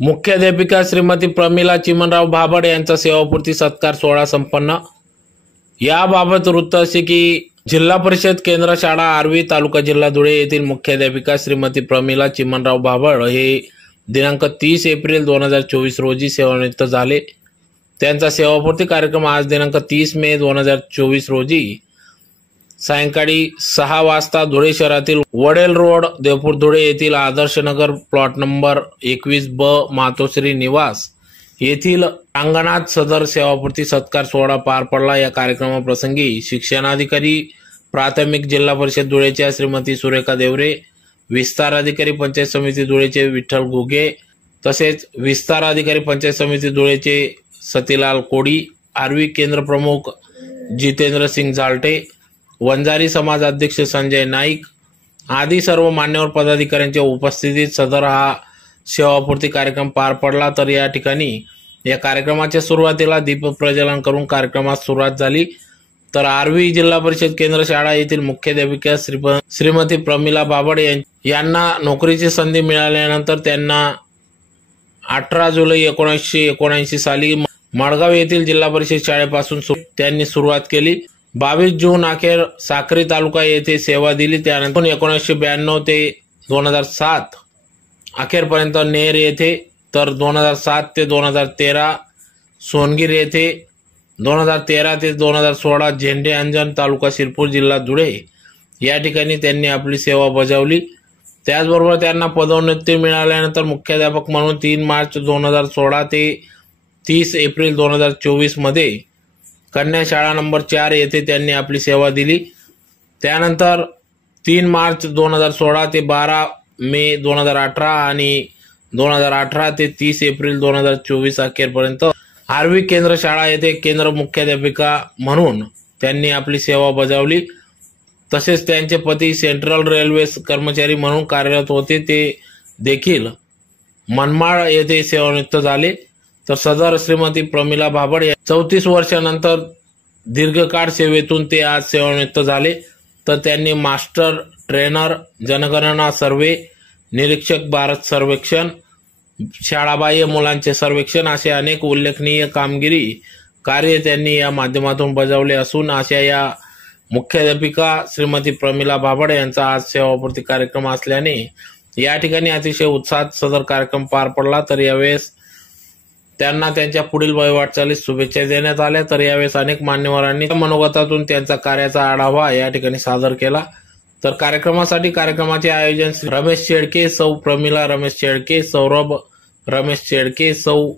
मुख्याध्यापिका श्रीमती प्रमिला चिमनराव भाबड यांचा सेवापूर्ती सत्कार सोहळा संपन्न. याबाबत वृत्त असे की जिल्हा परिषद केंद्र शाळा आर्वी तालुका जिल्हा धुळे येथील मुख्याध्यापिका श्रीमती प्रमिला चिमनराव भाबड हे दिनांक तीस एप्रिल दोन हजार चोवीस रोजी सेवानिवृत्त झाले. त्यांचा सेवापूर्ती कार्यक्रम आज दिनांक तीस मे दोन हजार चोवीस रोजी सायंकाळी सहा वाजता धुळे शहरातील वडेल रोड देवपूर धुळे येथील आदर्श नगर प्लॉट नंबर एकवीस ब मातोश्री निवास येथील अंगणात सदर सेवापूर्ती सत्कार सोहळा पार पडला. या कार्यक्रमाप्रसंगी शिक्षणाधिकारी प्राथमिक जिल्हा परिषद धुळेच्या श्रीमती सुरेखा देवरे विस्तार अधिकारी पंचायत समिती धुळेचे विठ्ठल घुगे तसेच विस्तार अधिकारी पंचायत समिती धुळेचे सतीलाल कोडी आर्वी केंद्र प्रमुख जितेंद्र सिंग झालटे वंजारी समाज अध्यक्ष संजय नाईक आदी सर्व मान्यवर पदाधिकाऱ्यांच्या उपस्थितीत सदर हा सेवापूर्ती कार्यक्रम पार पडला. तर या ठिकाणी या कार्यक्रमाच्या सुरुवातीला दीप प्रज्वलन करून कार्यक्रमास सुरुवात झाली. तर आर्वी जिल्हा परिषद केंद्र शाळा येथील मुख्याध्यापिका श्री श्रीमती प्रमिला बाबड यां- यांना नोकरीची संधी मिळाल्यानंतर त्यांना अठरा जुलै एकोणीसशे एकोणऐंशी साली मडगाव येथील जिल्हा परिषद शाळेपासून त्यांनी सुरुवात केली. बावीस जून अखेर साक्री तालुका येथे सेवा दिली. त्यानंतर एकोणीसशे ब्याण्णव ते दोन हजार सात अखेरपर्यंत नेर येथे तर दोन हजार सात ते दोन हजार तेरा सोनगीर येथे दोन हजार तेरा ते दोन हजार सोळा झेंडे अंजन तालुका शिरपूर जिल्हा धुळे या ठिकाणी त्यांनी आपली सेवा बजावली. त्याचबरोबर त्यांना पदोन्नती मिळाल्यानंतर मुख्याध्यापक म्हणून तीन मार्च दोन हजार सोळा ते तीस एप्रिल दोन हजार चोवीसमध्ये कन्या शाळा नंबर चार येथे त्यांनी आपली सेवा दिली. त्यानंतर तीन मार्च दोन हजार सोळा ते बारा मे दोन हजार अठरा आणि दोन हजार अठरा ते तीस एप्रिल दोन हजार चोवीस अखेरपर्यंत आर्वी केंद्र शाळा येथे केंद्र मुख्याध्यापिका म्हणून त्यांनी आपली सेवा बजावली. तसेच त्यांचे पती सेंट्रल रेल्वे कर्मचारी म्हणून कार्यरत होते. ते देखील मनमाळ येथे सेवानिवृत्त झाले. तर सदर श्रीमती प्रमिला भाबड या चौतीस वर्षानंतर दीर्घकाळ सेवेतून ते आज सेवानिवृत्त झाले. तर त्यांनी मास्टर ट्रेनर जनगणना सर्वे निरीक्षक भारत सर्वेक्षण शाळाबाह्य मुलांचे सर्वेक्षण असे अनेक उल्लेखनीय कामगिरी कार्य त्यांनी या माध्यमातून बजावले असून अशा या मुख्याध्यापिका श्रीमती प्रमिला भाबड यांचा आज सेवापूर्ती कार्यक्रम असल्याने या ठिकाणी अतिशय उत्साहात सदर कार्यक्रम पार पडला. तर यावेळेस त्यांना त्यांच्या पुढील वाटचालीस शुभेच्छा देण्यात आल्या. तर यावेळेस अनेक मान्यवरांनी मनोगतातून त्यांचा कार्याचा आढावा या ठिकाणी सादर केला. तर कार्यक्रमासाठी कार्यक्रमाचे आयोजन रमेश शेळके सौ प्रमिला रमेश शेळके सौरभ रमेश शेळके सौ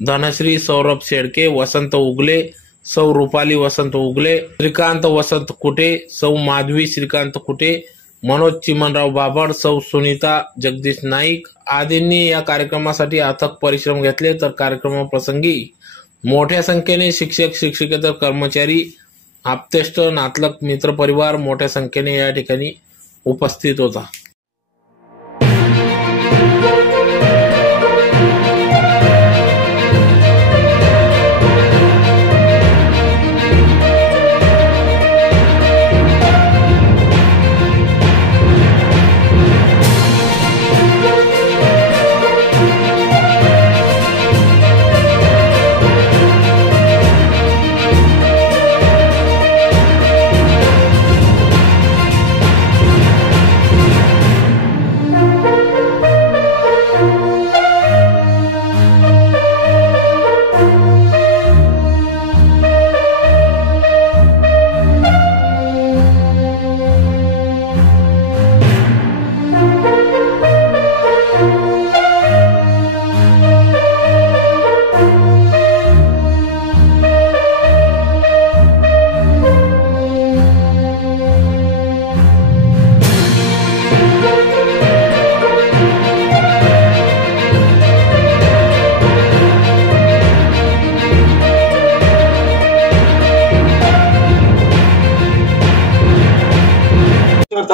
धनश्री सौरभ शेळके वसंत उगले सौ रुपाली वसंत उगले श्रीकांत वसंत कुटे सौ माधवी श्रीकांत कुटे मनोज चिमनराव बाबड सौ सुनीता जगदीश नाईक आदींनी या कार्यक्रमासाठी अथक परिश्रम घेतले. तर कार्यक्रमाप्रसंगी मोठ्या संख्येने शिक्षक शिक्षकेतर कर्मचारी आप्तेष्ट नातलक मित्रपरिवार मोठ्या संख्येने या ठिकाणी उपस्थित होता.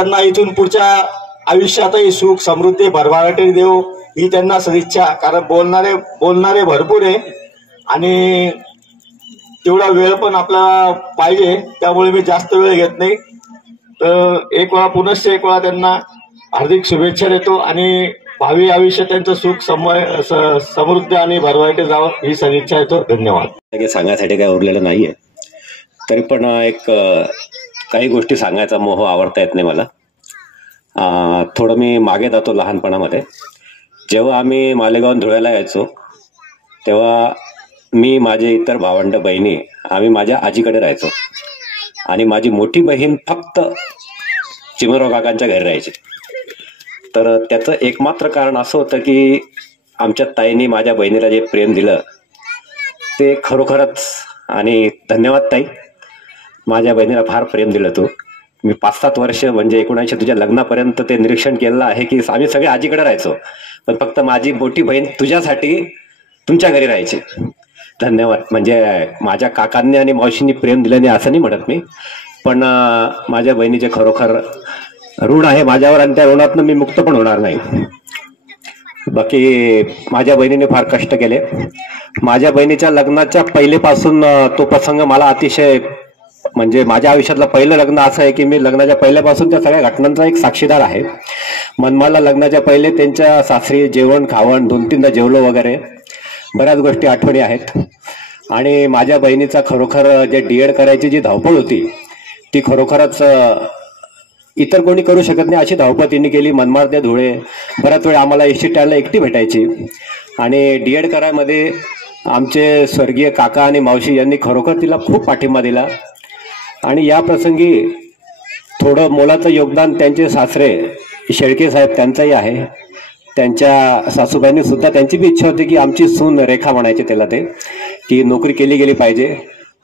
त्यांना इथून पुढच्या आयुष्यातही सुख समृद्धी भरभराटी देव ही त्यांना सदिच्छा. कारण बोलणारे बोलणारे भरपूर आहे. आणि तेवढा वेळ पण आपला पाहिजे त्यामुळे मी जास्त वेळ घेत नाही. तर एक वेळा पुनश्च एक वेळा त्यांना हार्दिक शुभेच्छा देतो आणि भावी आयुष्य त्यांचं सुख समय समृद्ध समृद्धी आणि भरवायटे जावं ही सदिच्छा येतो धन्यवाद. काही सांगण्यासाठी काही उरलेलं नाहीये. तरी पण एक काही गोष्टी सांगायचा मोह आवडता येत नाही मला. थोडं मी मागे जातो लहानपणामध्ये. जेव्हा आम्ही मालेगाव धुळ्याला यायचो तेव्हा मी माझे इतर भावंड बहिणी आम्ही माझ्या आजीकडे राहायचो. आणि माझी मोठी बहीण फक्त चिमराव काकांच्या घरी राहायची. तर त्याचं एकमात्र कारण असं होतं की आमच्या ताईने माझ्या बहिणीला जे प्रेम दिलं ते खरोखरच आणि धन्यवाद ताई. माझ्या बहिणीला फार प्रेम दिलं तू. मी पाच सात वर्ष म्हणजे एकोणऐंशी तुझ्या लग्नापर्यंत ते निरीक्षण केलेलं आहे की आम्ही सगळे आजीकडे राहायचो. पण फक्त माझी मोठी बहीण तुझ्यासाठी तुमच्या घरी राहायची. धन्यवाद. म्हणजे माझ्या काकांनी आणि मावशींनी प्रेम दिल्याने असं नाही म्हणत मी. पण माझ्या बहिणीचे खरोखर ऋण आहे माझ्यावर आणि त्या ऋणातनं मी मुक्त पण होणार नाही. बाकी माझ्या बहिणीने फार कष्ट केले. माझ्या बहिणीच्या लग्नाच्या पहिलेपासून तो प्रसंग मला अतिशय म्हणजे माझ्या आयुष्यातलं पहिलं लग्न असं आहे की मी लग्नाच्या पहिल्यापासून त्या सगळ्या घटनांचा एक साक्षीदार आहे. मनमाला लग्नाच्या पहिले त्यांच्या सासरी जेवण खावण दोन तीनदा जेवलो वगैरे. बऱ्याच गोष्टी आठवणी आहेत. आणि माझ्या बहिणीचा खरोखर जे डी एड करायची जी धावपळ होती ती खरोखरच इतर कोणी करू शकत नाही अशी धावपळ तिने केली. मनमाड ते धुळे. बऱ्याच वेळ आम्हाला एस टी स्टँडला एकटी भेटायची. आणि डी एड करायमध्ये आमचे स्वर्गीय काका आणि मावशी यांनी खरोखर तिला खूप पाठिंबा दिला. आणि या प्रसंगी थोडं मोलाचं योगदान त्यांचे सासरे शेळके साहेब त्यांचंही आहे. त्यांच्या सासूबाईंनी सुद्धा त्यांची बी इच्छा होती की आमची सून रेखा म्हणायची त्याला ते की नोकरी केली गेली पाहिजे.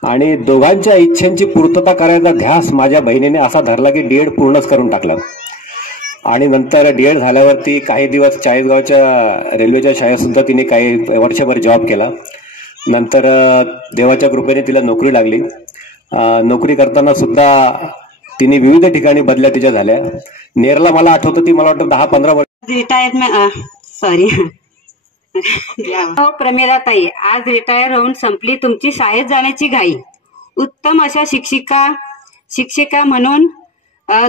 आणि दोघांच्या इच्छांची पूर्तता करायचा ध्यास माझ्या बहिणीने असा धरला की डीएड पूर्णच करून टाकलं. आणि नंतर डीएड झाल्यावरती काही दिवस चाळीसगावच्या रेल्वेच्या शाळेत सुद्धा तिने काही वर्षभर जॉब केला. नंतर देवाच्या कृपेने तिला नोकरी लागली. नोकरी करताना सुद्धा तिने विविध ठिकाणी बदल्या तिच्या झाल्या. नेरला मला आठवतं ती मला वाटतं दहा पंधरा वर्ष रिटायर सॉरी हो ताई आज रिटायर होऊन संपली तुमची शाळेत जाण्याची घाई. उत्तम अशा शिक्षिका शिक्षिका म्हणून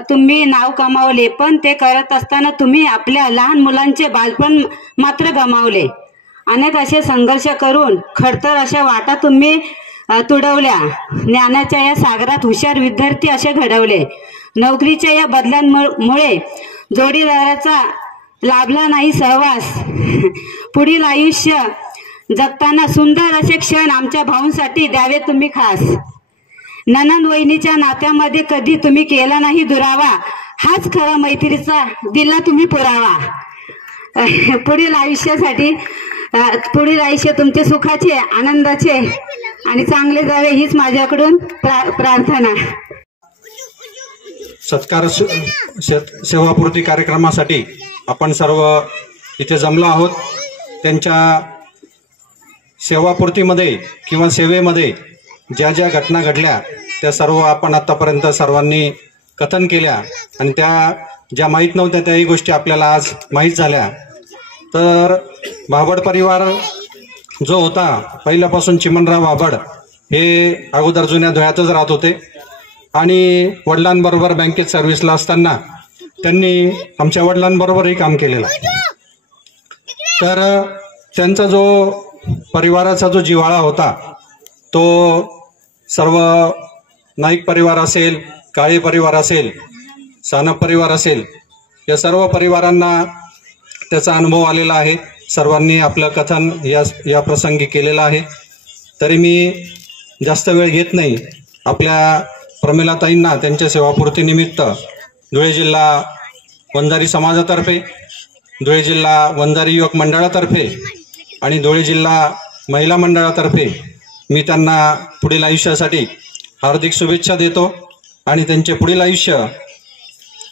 तुम्ही नाव कमावले पण ते करत असताना तुम्ही आपल्या लहान मुलांचे बालपण मात्र गमावले. अनेक असे संघर्ष करून खडतर अशा वाटा तुम्ही तुडवल्या. ज्ञानाच्या या सागरात हुशार विद्यार्थी असे घडवले. नोकरीच्या या बदलांमुळे जोडीदाराचा लाभला नाही सहवास. पुढील आयुष्य जगताना सुंदर असे क्षण आमच्या भाऊंसाठी द्यावे तुम्ही खास. ननन वहिनीच्या नात्यामध्ये कधी तुम्ही केला नाही दुरावा हाच खरा मैत्रीचा दिला तुम्ही पुरावा. पुढील आयुष्यासाठी पुढील आयुष्य तुमचे सुखाचे आनंदाचे आणि चांगले जावे हीच माझ्याकडून प्रार्थना. सत्कार स- सेवापूर्ती कार्यक्रमासाठी आपण सर्व इथे जमलो आहोत. त्यांच्या सेवापूर्तीमध्ये किंवा सेवेमध्ये ज्या ज्या घटना घडल्या त्या सर्व आपण आतापर्यंत सर्वांनी कथन केल्या. आणि त्या ज्या माहीत नव्हत्या त्याही गोष्टी आपल्याला आज माहीत झाल्या. तर भाबड परिवार जो होता पहिल्यापासून चिमनराव आबड हे अगोदर जुन्या धुळ्यातच राहत होते. आणि वडिलांबरोबर बँकेत सर्व्हिसला असताना त्यांनी आमच्या वडिलांबरोबरही काम केलेलं. तर त्यांचा जो परिवाराचा जो जिव्हाळा होता तो सर्व नाईक परिवार असेल काळे परिवार असेल सानप परिवार असेल या सर्व परिवारांना त्याचा अनुभव आलेला आहे. सर्वांनी आपलं कथन या या प्रसंगी केलेलं आहे. तरी मी जास्त वेळ घेत नाही. आपल्या प्रमिलाताईंना त्यांच्या सेवापूर्तीनिमित्त धुळे जिल्हा वंजारी समाजातर्फे धुळे जिल्हा वंजारी युवक मंडळातर्फे आणि धुळे जिल्हा महिला मंडळातर्फे मी त्यांना पुढील आयुष्यासाठी हार्दिक शुभेच्छा देतो आणि त्यांचे पुढील आयुष्य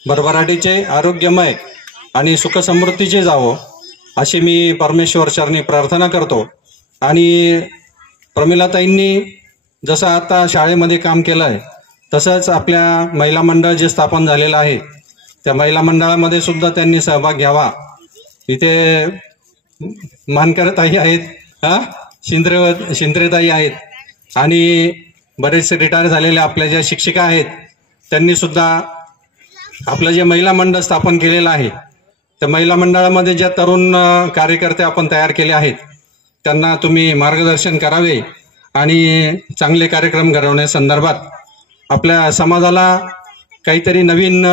भरभराटीचे आरोग्यमय आणि सुखसमृद्धीचे जावं. अशी मी परमेश्वर चरणी प्रार्थना करतो. आणि प्रमिलाताईंनी जसं आता शाळेमध्ये काम केलं आहे तसंच आपल्या महिला मंडळ जे स्थापन झालेलं आहे त्या महिला मंडळामध्ये सुद्धा त्यांनी सहभाग घ्यावा. इथे मानकरताई आहेत हा? शिंद्रे शिंद्रेताई आहेत. आणि बरेचसे रिटायर झालेल्या आपल्या ज्या शिक्षिका आहेत त्यांनी सुद्धा आपलं जे महिला मंडळ स्थापन केलेलं आहे त्या महिला मंडळामध्ये ज्या तरुण कार्यकर्ते आपण तयार केले आहेत त्यांना तुम्ही मार्गदर्शन करावे आणि चांगले कार्यक्रम घडवण्यासंदर्भात आपल्या समाजाला काहीतरी नवीन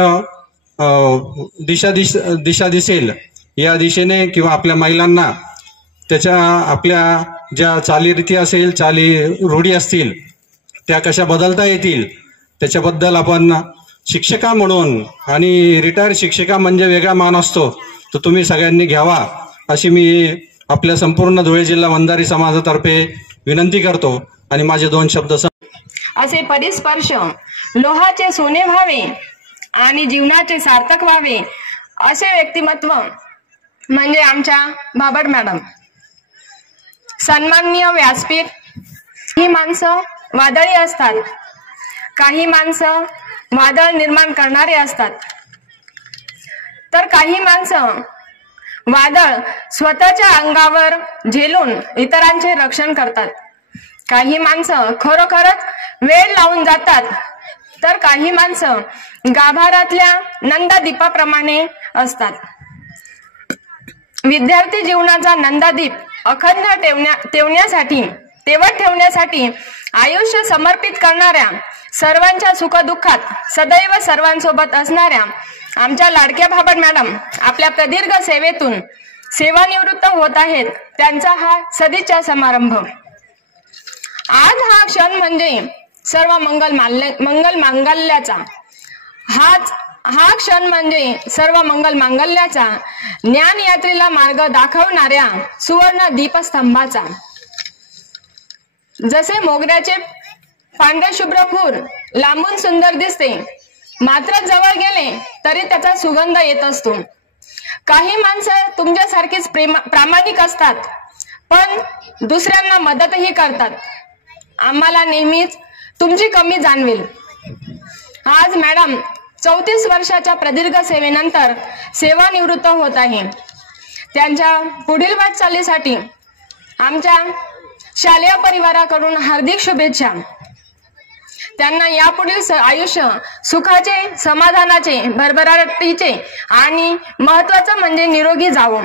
दिशा दिश दिशा दिसेल या दिशेने किंवा आपल्या महिलांना त्याच्या आपल्या ज्या चालीरीती असेल चाली रूढी असतील त्या कशा बदलता येतील त्याच्याबद्दल आपण शिक्षिका म्हणून आणि रिटायर्ड शिक्षिका म्हणजे वेगळा मान असतो तो तुम्ही सगळ्यांनी घ्यावा अशी मी आपल्या संपूर्ण धुळे जिल्हा वंधारी समाजातर्फे विनंती करतो. आणि माझे दोन शब्द असे परिस्पर्श लोहाचे सोने व्हावे आणि जीवनाचे सार्थक व्हावे असे व्यक्तिमत्व म्हणजे आमच्या बाबड मॅडम. सन्माननीय व्यासपीठ ही माणसं वादळी असतात. काही माणसं वादळ निर्माण करणारे असतात. तर काही माणसं वादळ स्वतःच्या अंगावर झेलून इतरांचे रक्षण करतात. काही माणसं खरोखरच वेळ लावून जातात. तर काही माणसं गाभारातल्या नंदादीपाप्रमाणे असतात. विद्यार्थी जीवनाचा नंदादीप अखंड ठेवण्या ठेवण्यासाठी तेवत ठेवण्यासाठी आयुष्य समर्पित करणाऱ्या सर्वांच्या सुखदुःखात सदैव सर्वांसोबत असणाऱ्या आमच्या लाडक्या भाबड मॅडम आपल्या प्रदीर्घ सेवेतून सेवानिवृत्त होत आहेत. त्यांचा हा सदिच्छा समारंभ. आज हा क्षण म्हणजे सर्व मंगल मंगल मांगल्याचा. हाच हा क्षण म्हणजे सर्व मंगल मांगल्याचा ज्ञान यात्रेला मार्ग दाखवणाऱ्या सुवर्ण दीपस्तंभाचा. जसे मोगऱ्याचे पांढरा शुभ्र फूल लांबून सुंदर दिसते. मात्र जवळ गेले तरी त्याचा सुगंध येत असतो. काही माणसं तुमच्यासारखीच प्रेमा प्रामाणिक असतात पण दुसऱ्यांना मदतही करतात. आम्हाला नेहमीच तुमची कमी जाणवेल. आज मॅडम चौतीस वर्षाच्या प्रदीर्घ सेवेनंतर सेवानिवृत्त होत आहे. त्यांच्या पुढील वाटचालीसाठी आमच्या शालेय परिवाराकडून हार्दिक शुभेच्छा. त्यांना यापुढील आयुष्य सुखाचे समाधानाचे भरभराटीचे आणि महत्वाचं म्हणजे निरोगी जावं.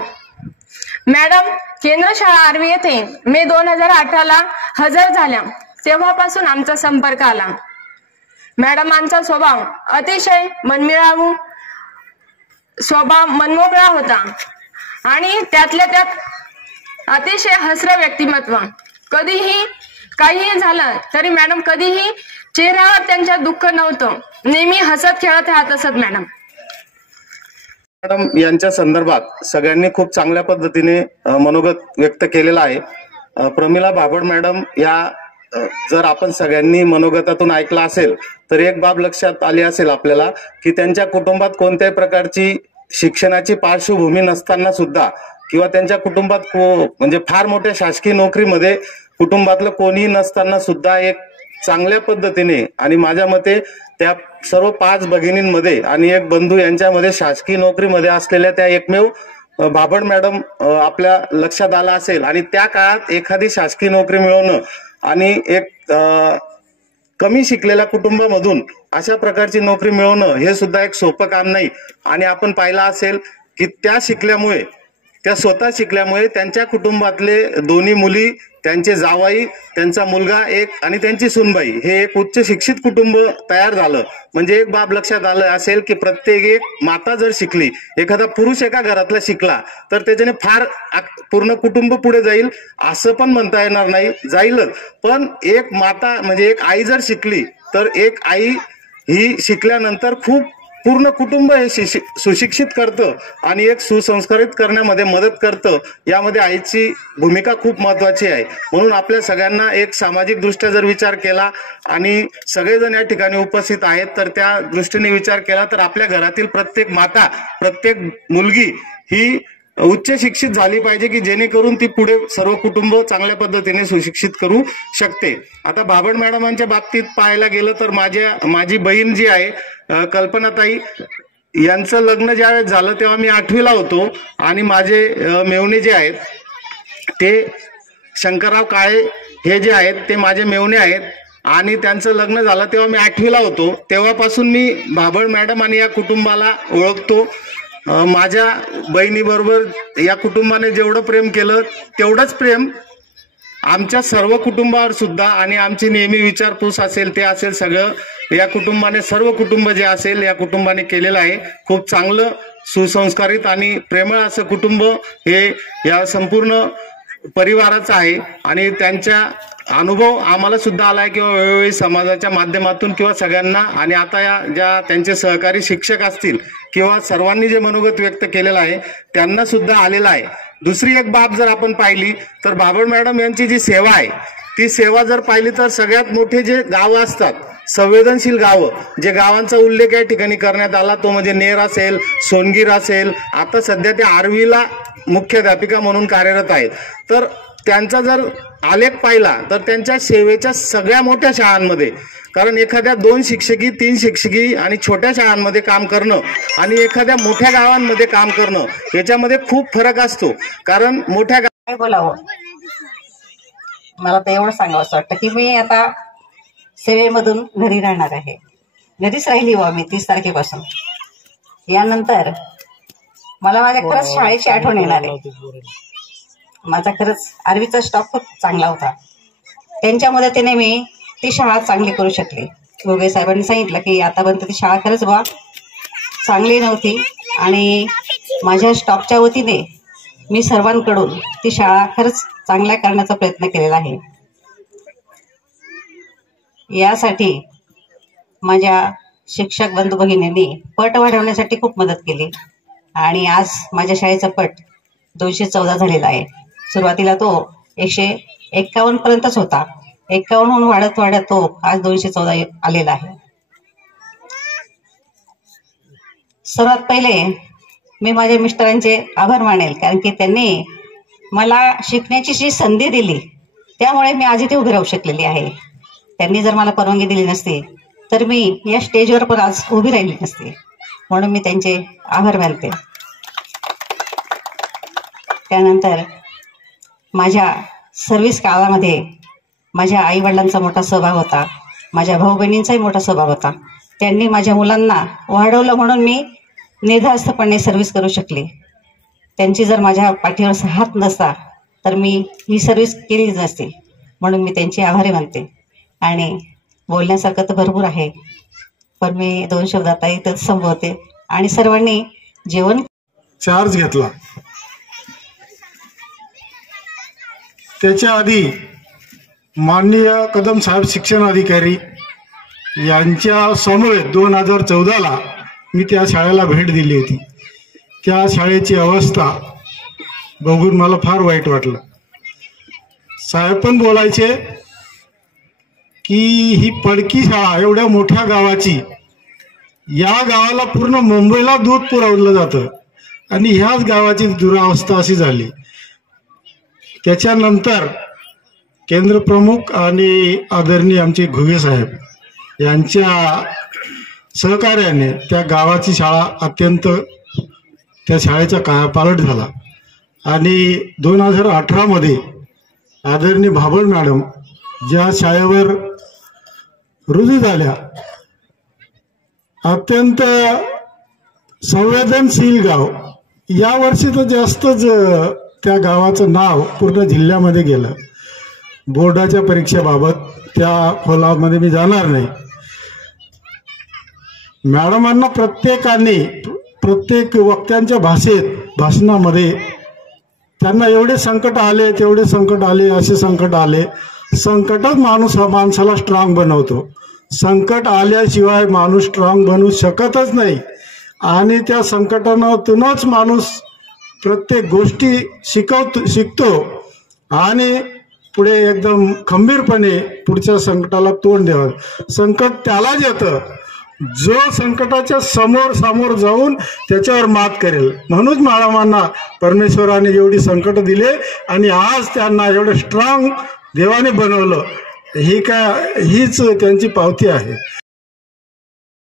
मॅडम केंद्र शाळा आर्वी येथे मे दोन हजार अठराला हजर झाल्या. तेव्हापासून आमचा संपर्क आला. मॅडमांचा स्वभाव अतिशय मनमिळावू स्वभाव मनमोकळा होता. आणि त्यातल्या त्यात अतिशय हसरं व्यक्तिमत्व. कधीही काहीही झालं तरी मॅडम कधीही चेहऱ्यावर त्यांच्या दुःख नव्हतं. नेहमी हसत खेळत राहत असत मॅडम. मॅडम यांच्या संदर्भात सगळ्यांनी खूप चांगल्या पद्धतीने मनोगत व्यक्त केलेलं आहे. प्रमिला भाबड मॅडम या जर आपण सगळ्यांनी मनोगतातून ऐकलं असेल तर एक बाब लक्षात आली असेल आपल्याला की त्यांच्या कुटुंबात कोणत्याही प्रकारची शिक्षणाची पार्श्वभूमी नसताना सुद्धा किंवा त्यांच्या कुटुंबात को- म्हणजे फार मोठ्या शासकीय नोकरीमध्ये कुटुंबातलं कोणीही नसताना सुद्धा एक चांगल्या पद्धतीने आणि माझ्या मते त्या सर्व पाच भगिनींमध्ये आणि एक बंधू यांच्यामध्ये शासकीय नोकरीमध्ये असलेल्या त्या एकमेव बाभण मॅडम आपल्या लक्षात आला असेल. आणि त्या काळात एखादी शासकीय नोकरी मिळवणं आणि एक कमी शिकलेल्या कुटुंबामधून अशा प्रकारची नोकरी मिळवणं हे सुद्धा एक सोपं काम नाही. आणि आपण पाहिलं असेल की त्या शिकल्यामुळे त्या स्वतः शिकल्यामुळे त्यांच्या कुटुंबातले दोन्ही मुली त्यांचे जावाई त्यांचा मुलगा एक आणि त्यांची सुनबाई. हे एक उच्च शिक्षित कुटुंब तयार झालं. म्हणजे एक बाब लक्षात आलं असेल की प्रत्येक एक माता जर शिकली एखादा पुरुष एका घरातला शिकला तर त्याच्याने फार पूर्ण कुटुंब पुढे जाईल असं पण म्हणता येणार नाही जाईलच. पण एक माता म्हणजे एक आई जर शिकली तर एक आई ही शिकल्यानंतर खूप पूर्ण कुटुंब हे शिशि- सुशिक्षित करतं आणि एक सुसंस्कारित करण्यामध्ये मदत करतं. यामध्ये आईची भूमिका खूप महत्वाची आहे. म्हणून आपल्या सगळ्यांना एक सामाजिक दृष्ट्या जर विचार केला आणि सगळेजण या ठिकाणी उपस्थित आहेत तर त्या दृष्टीने विचार केला तर आपल्या घरातील प्रत्येक माता प्रत्येक मुलगी ही उच्च शिक्षित झाली पाहिजे की जेणेकरून ती पुढे सर्व कुटुंब चांगल्या पद्धतीने सुशिक्षित करू शकते. आता भाबड मॅडमांच्या बाबतीत पाहायला गेलं तर माझ्या माझी बहीण जी आहे कल्पनाताई यांचं लग्न ज्यावेळेस झालं तेव्हा मी आठवीला होतो आणि माझे मेवणे जे आहेत ते शंकरराव काळे हे जे आहेत ते माझे मेवणे आहेत आणि त्यांचं लग्न झालं तेव्हा मी आठवीला होतो. तेव्हापासून मी भाबळ मॅडम आणि या कुटुंबाला ओळखतो. माझ्या बहिणीबरोबर या कुटुंबाने जेवढं प्रेम केलं तेवढंच प्रेम आमच्या सर्व कुटुंबावर सुद्धा आणि आमची नेहमी विचारपूस असेल ते असेल सगळं. या कुटुंबाने सर्व कुटुंब जे असेल या कुटुंबाने केलेलं आहे. खूप चांगलं सुसंस्कारित आणि प्रेमळ असं कुटुंब हे या संपूर्ण परिवाराचा आहे आणि त्यांच्या अनुभव आम्हाला सुद्धा आलाय किंवा वेळोवेळी समाजाच्या माध्यमातून किंवा सगळ्यांना. आणि आता या ज्या त्यांचे सहकारी शिक्षक असतील किंवा सर्वांनी जे मनोगत व्यक्त केलेलं आहे त्यांना सुद्धा आलेला आहे. दुसरी एक बाब जर आपण पाहिली तर बाबळ मॅडम यांची जी सेवा आहे ती सेवा जर पाहिली तर सगळ्यात मोठे जे गावं असतात संवेदनशील गावं जे गावांचा उल्लेख या ठिकाणी करण्यात आला तो म्हणजे नेर असेल सोनगीर असेल आता सध्या ते आर्वीला मुख्याध्यापिका म्हणून कार्यरत आहेत. तर त्यांचा जर आलेख पाहिला तर त्यांच्या सेवेच्या सगळ्या मोठ्या शाळांमध्ये कारण एखाद्या दोन शिक्षकी तीन शिक्षकी आणि छोट्या शाळांमध्ये काम करणं आणि एखाद्या मोठ्या गावांमध्ये काम करणं याच्यामध्ये खूप फरक असतो. कारण मोठ्या गाव बोलावं? मला तर एवढं सांगावं असं वाटतं की मी आता सेवेमधून घरी राहणार आहे. घरीच राहिली व मी तीस तारखेपासून. यानंतर मला माझ्या खरंच शाळेची आठवण येणार आहे. माझा खरंच आरवीचा स्टॉक खूप चांगला होता. त्यांच्या मदतीने मी ती शाळा चांगली करू शकले. गोगे साहेबांनी सांगितलं की आतापर्यंत ती शाळा खरंच बा चांगली नव्हती आणि माझ्या स्टॉपच्या वतीने मी सर्वांकडून ती शाळा खरंच चांगल्या करण्याचा प्रयत्न केलेला आहे. यासाठी माझ्या शिक्षक बंधू भगिनींनी पट वाढवण्यासाठी खूप मदत केली. आणि आज माझ्या शाळेचा पट दोनशे चौदा झालेला आहे. सुरुवातीला तो एकशे एक्कावन्न पर्यंतच होता. एक्कावन्नहून वाढत वाढत तो आज दोनशे चौदा आलेला आहे. सर्वात पहिले मी माझ्या मिस्टरांचे आभार मानेल कारण की त्यांनी मला शिकण्याची जी संधी दिली त्यामुळे मी आज इथे उभी राहू शकलेली आहे. त्यांनी जर मला परवानगी दिली नसती तर मी या स्टेजवर पण आज उभी राहिली नसती. म्हणून मी त्यांचे आभार मानते. त्यानंतर माझ्या सर्व्हिस काळामध्ये माझ्या आई वडिलांचा मोठा सहभाग होता. माझ्या भाऊ बहिणींचाही मोठा सहभाग होता. त्यांनी माझ्या मुलांना वाढवलं म्हणून मी निर्धास्तपणे सर्व्हिस करू शकले. त्यांची जर माझ्या पाठीवर हात नसता तर मी ही सर्व्हिस केलीच नसती. म्हणून मी त्यांची आभारी मानते. आणि बोलण्यासारखं तर भरपूर आहे. पण मी दोन शब्द आता इथंच संभवते आणि सर्वांनी जेवण चार्ज घेतला. त्याच्या आधी माननीय कदम साहेब शिक्षण अधिकारी यांच्या समवेत दोन हजार चौदाला मी त्या शाळेला भेट दिली होती. त्या शाळेची अवस्था बघून मला फार वाईट वाटलं. साहेब पण बोलायचे की ही पडकी शाळा एवढ्या मोठ्या गावाची. या गावाला पूर्ण मुंबईला दूध पुरवलं जातं. आणि ह्याच गावाची दुरावस्था अशी झाली. त्याच्यानंतर केंद्र प्रमुख आणि आदरणीय आमचे घुगे साहेब यांच्या सहकार्याने त्या गावाची शाळा अत्यंत त्या शाळेचा कायापालट झाला. आणि दोन हजार अठरामध्ये आदरणीय भाबळ मॅडम ज्या शाळेवर रुजू झाल्या. अत्यंत संवेदनशील गाव. या वर्षी तर जास्तच त्या गावाचं नाव पूर्ण जिल्ह्यामध्ये गेलं. बोर्डाच्या परीक्षेबाबत त्या खोलामध्ये मी जाणार नाही. मॅडमांना प्रत्येकाने प्रत्येक वक्त्यांच्या भाषेत भाषणामध्ये त्यांना एवढे संकट आले तेवढे संकट आले असे संकट आले. संकटच माणूस हा माणसाला स्ट्रॉंग बनवतो. संकट आल्याशिवाय माणूस स्ट्रॉंग बनवू शकतच नाही. आणि त्या संकटातूनच माणूस प्रत्येक गोष्टी शिकवतो शिकतो. आणि पुढे एकदम खंबीरपणे पुढच्या संकटाला तोंड द्यावं संकट त्यालाच येतं. जो संकटाच्या समोर समोर जाऊन त्याच्यावर मात करेल. म्हणूनच मॅडमांना परमेश्वराने एवढी संकट दिले आणि आज त्यांना एवढं स्ट्रॉंग देवाने बनवलं. ही काय हीच त्यांची पावती आहे.